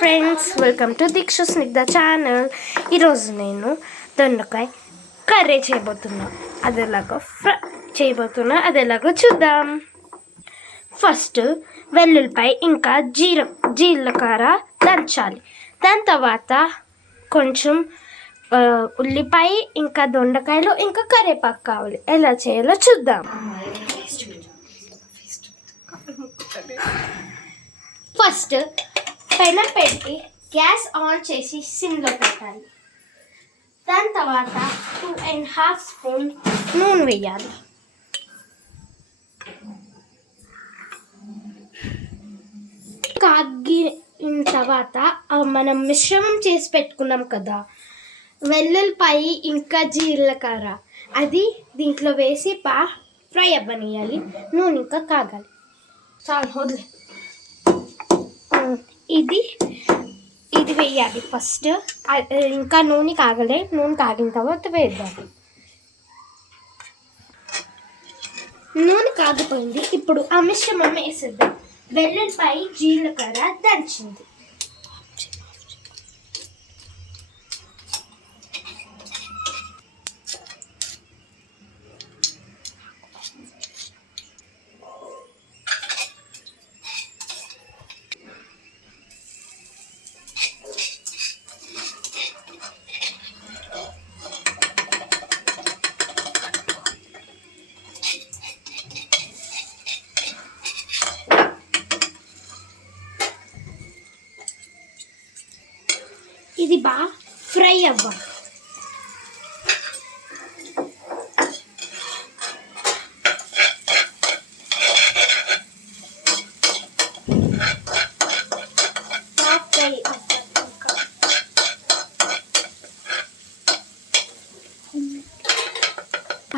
Friends, welcome to Deeksha Snigdha channel. ఈరోజు నేను దొండకాయ కర్రీ చేయబోతున్నా. అది ఎలాగో చూద్దాం. ఫస్ట్ వెల్లుల్లిపాయ ఇంకా జీలకర్ర దంచాలి. దాని తర్వాత కొంచెం ఉల్లిపాయ ఇంకా దొండకాయలు ఇంకా కరివేపాకు కావాలి. ఎలా చేయాలో చూద్దాం. ఫస్ట్ పెనం పెట్టి గ్యాస్ ఆన్ చేసి సిమ్లో పెట్టాలి. దాని తర్వాత 2.5 స్పూన్ నూనె వేయాలి. కాగిన తర్వాత మనం మిశ్రమం చేసి పెట్టుకున్నాం కదా, వెల్లుల్లిపాయ ఇంకా జీలకర్ర, అది దీంట్లో వేసి ఫ్రై అవ్వనియాలి. నూనె ఇంకా కాగాలి. చాలా వదిలే. ఇది వేయాలి ఫస్ట్. ఇంకా నూనె కాగలే. నూనె కాగిన తర్వాత వేద్దాం. నూనె కాగిపోయింది. ఇప్పుడు ఆ మిశ్రమం వేసేద్దాం. వెల్లుల్లిపాయ జీలకర్ర దంచింది. ఇది బాగా ఫ్రై అవ్వాలి.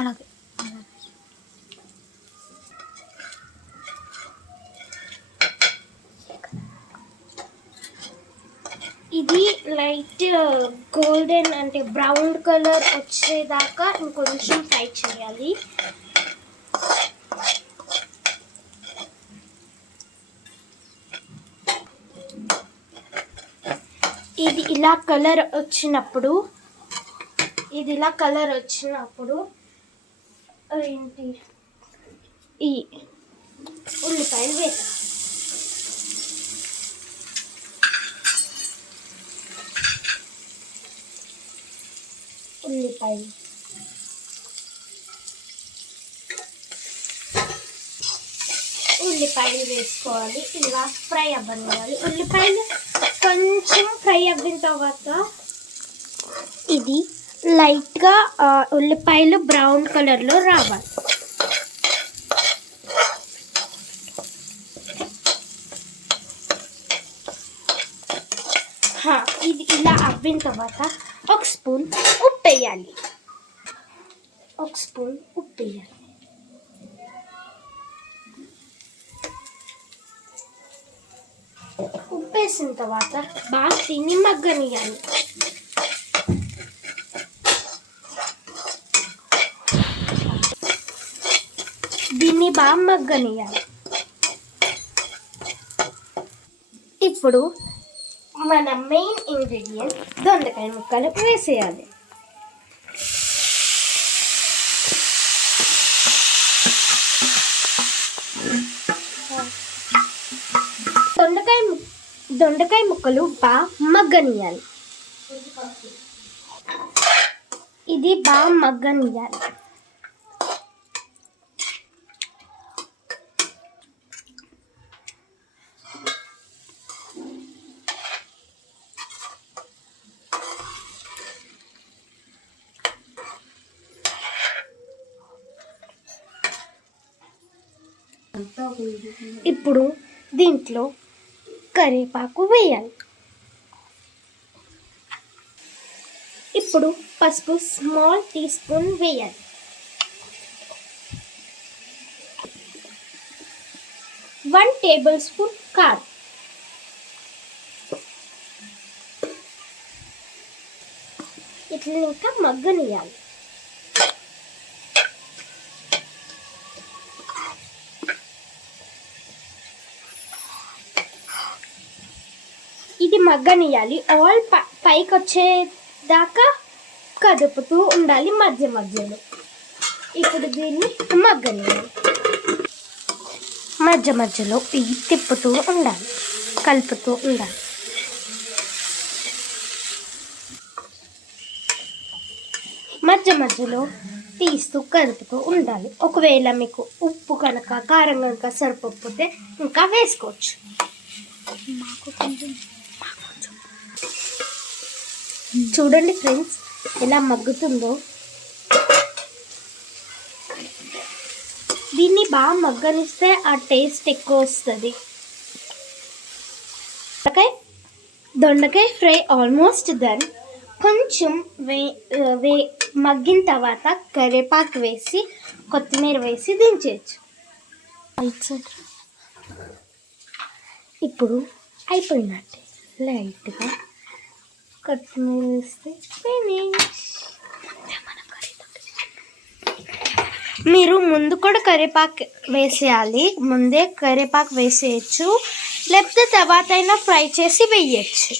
అలాగే ఇది లైట్ గోల్డెన్ అంటే బ్రౌన్ కలర్ వచ్చేదాకా ఇంకొంచెం ఫ్రై చేయాలి. ఇది ఇలా కలర్ వచ్చినప్పుడు ఏంటి ఈ ఉల్లిపాయలు వేద్దాం. ఉల్లిపాయలు వేసుకోవాలి. ఇలా ఫ్రై అవ్వనివ్వాలి. ఉల్లిపాయలు కొంచెం ఫ్రై అవ్విన తర్వాత ఇది లైట్గా ఉల్లిపాయలు బ్రౌన్ కలర్లో రావాలి. ఇది ఇలా అవ్విన తర్వాత ఒక స్పూన్ ఉప్పు వేయాలి. ఉప్పు వేసిన తర్వాత బాగా తిని మగ్గనియాలి. దీన్ని బాగా మగ్గనియాలి. ఇప్పుడు మన మెయిన్ ఇంగ్రీడియంట్ దొండకాయ ముక్కలు వేసేయాలి. దొండకాయ ముక్కలు బాగా మగ్గనియాలి. ఇది బాగా మగ్గనియాలి. ఇప్పుడు దీంట్లో కరివేపాకు వేయాలి. ఇప్పుడు పసుపు స్మాల్ టీ స్పూన్ వేయాలి. వన్ టేబుల్ స్పూన్ కారం. ఇట్లా ఇంకా మగ్గనియాలి. ఇది మగ్గనియాలి. ఆయిల్ పైకి వచ్చేదాకా కదుపుతూ ఉండాలి మధ్య మధ్యలో. ఇప్పుడు దీన్ని మగ్గనియాలి. మధ్య మధ్యలో ఇది తిప్పుతూ ఉండాలి, కలుపుతూ ఉండాలి. మధ్య మధ్యలో తీస్తూ కలుపుతూ ఉండాలి. ఒకవేళ మీకు ఉప్పు కనుక కారం కనుక సరిపోతే ఇంకా వేసుకోవచ్చు. చూడండి ఫ్రెండ్స్ ఎలా మగ్గుతుందో. దీన్ని బాగా మగ్గనిస్తే ఆ టేస్ట్ ఎక్కువ వస్తుంది. దొండకాయ ఫ్రై ఆల్మోస్ట్ డన్. కొంచెం మగ్గిన తర్వాత కరివేపాకు వేసి కొత్తిమీర వేసి దించేయచ్చు. ఇప్పుడు అయిపోయినట్టే. లైట్గా కొత్తిమీర వేస్తే ఫినిష్. మీరు ముందు కూడా కరివేపాకు వేసేయాలి. ముందే కరివేపాకు వేసేయచ్చు, లేకపోతే తర్వాత అయినా ఫ్రై చేసి వేయచ్చు.